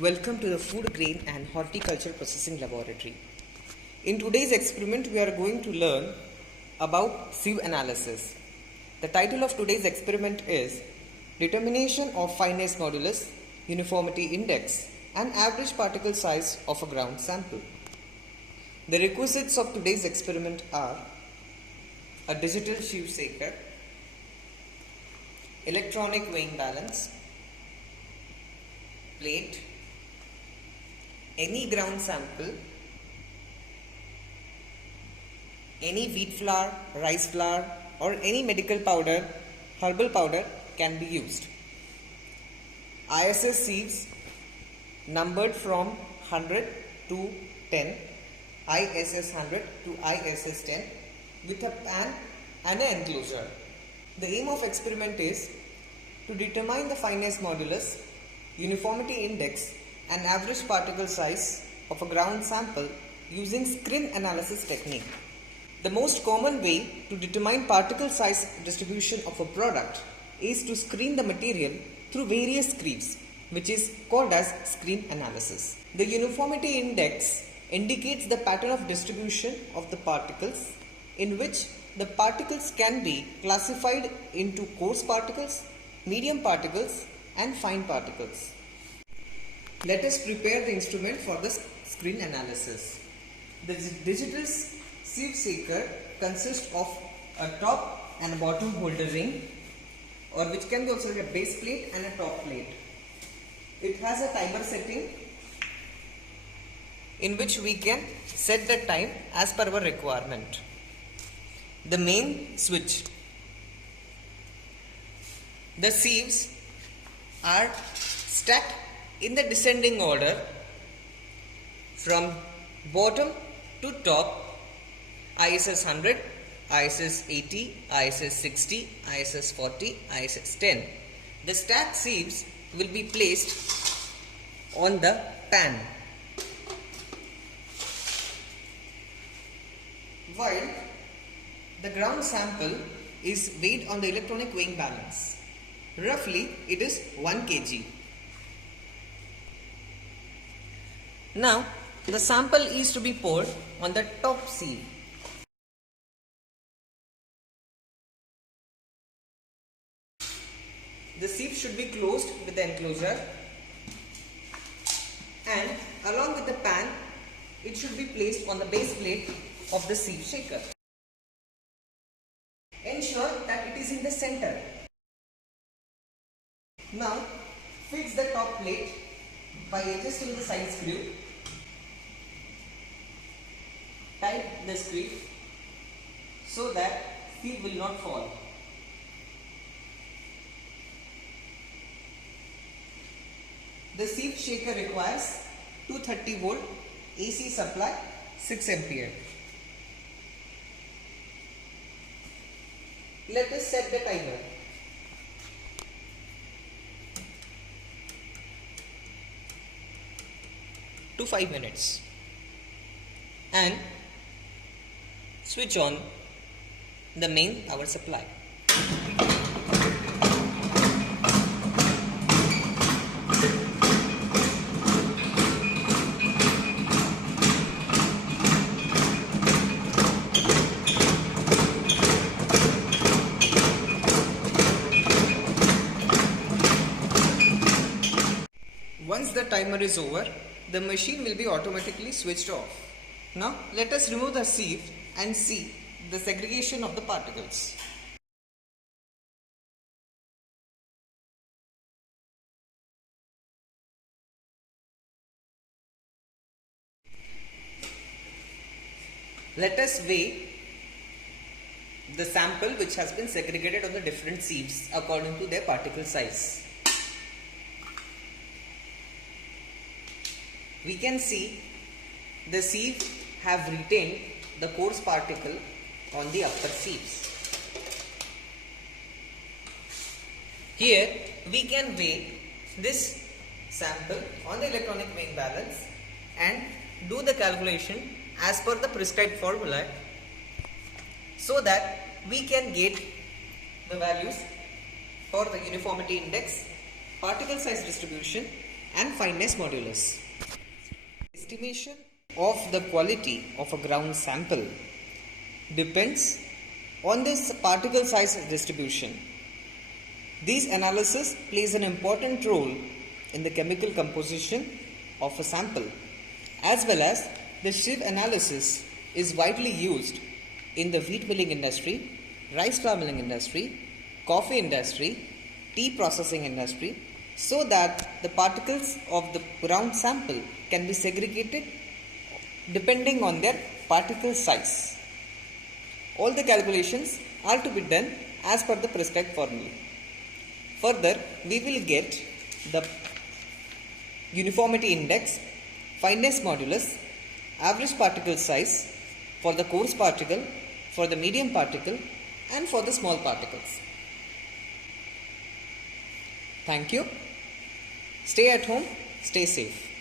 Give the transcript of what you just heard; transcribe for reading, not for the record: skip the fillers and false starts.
Welcome to the Food Grain and Horticulture Processing Laboratory. In today's experiment, we are going to learn about sieve analysis. The title of today's experiment is Determination of Fineness Modulus, Uniformity Index, and Average Particle Size of a Ground Sample. The requisites of today's experiment are a digital sieve shaker, electronic weighing balance, plate, any ground sample, any wheat flour, rice flour, or any medical powder, herbal powder can be used. ISS sieves numbered from 100 to 10, ISS 100 to ISS 10 with a pan and an enclosure. The aim of experiment is to determine the fineness modulus, uniformity index, and average particle size of a ground sample using screen analysis technique. The most common way to determine particle size distribution of a product is to screen the material through various screens, which is called as screen analysis. The uniformity index indicates the pattern of distribution of the particles, in which the particles can be classified into coarse particles, medium particles, and fine particles. Let us prepare the instrument for the screen analysis. The digital sieve shaker consists of a top and a bottom holder ring, or which can be also a base plate and a top plate. It has a timer setting in which we can set the time as per our requirement. The main switch. The sieves are stacked in the descending order from bottom to top: ISS 100, ISS 80, ISS 60, ISS 40, ISS 10. The stacked sieves will be placed on the pan, while the ground sample is weighed on the electronic weighing balance. Roughly, it is 1 kg. Now, the sample is to be poured on the top sieve. The sieve should be closed with the enclosure, and along with the pan, it should be placed on the base plate of the sieve shaker. Ensure that it is in the center. Now, fix the top plate by adjusting the side screw. Tight the screw so that sieve will not fall. The sieve shaker requires 230 volt AC supply, 6 ampere. Let us set the timer. To 5 minutes and switch on the main power supply. Once the timer is over, the machine will be automatically switched off. Now let us remove the sieve and see the segregation of the particles. Let us weigh the sample which has been segregated on the different sieves according to their particle size. We can see the sieve have retained the coarse particle on the upper sieves. Here we can weigh this sample on the electronic weighing balance and do the calculation as per the prescribed formula, so that we can get the values for the uniformity index, particle size distribution, and fineness modulus. Estimation of the quality of a ground sample depends on this particle size distribution. These analysis plays an important role in the chemical composition of a sample, as well as the sieve analysis is widely used in the wheat milling industry, rice flour milling industry, coffee industry, tea processing industry, so that the particles of the ground sample can be segregated depending on their particle size. All the calculations are to be done as per the prescribed formula. Further, we will get the uniformity index, fineness modulus, average particle size for the coarse particle, for the medium particle, and for the small particles. Thank you. Stay at home, stay safe.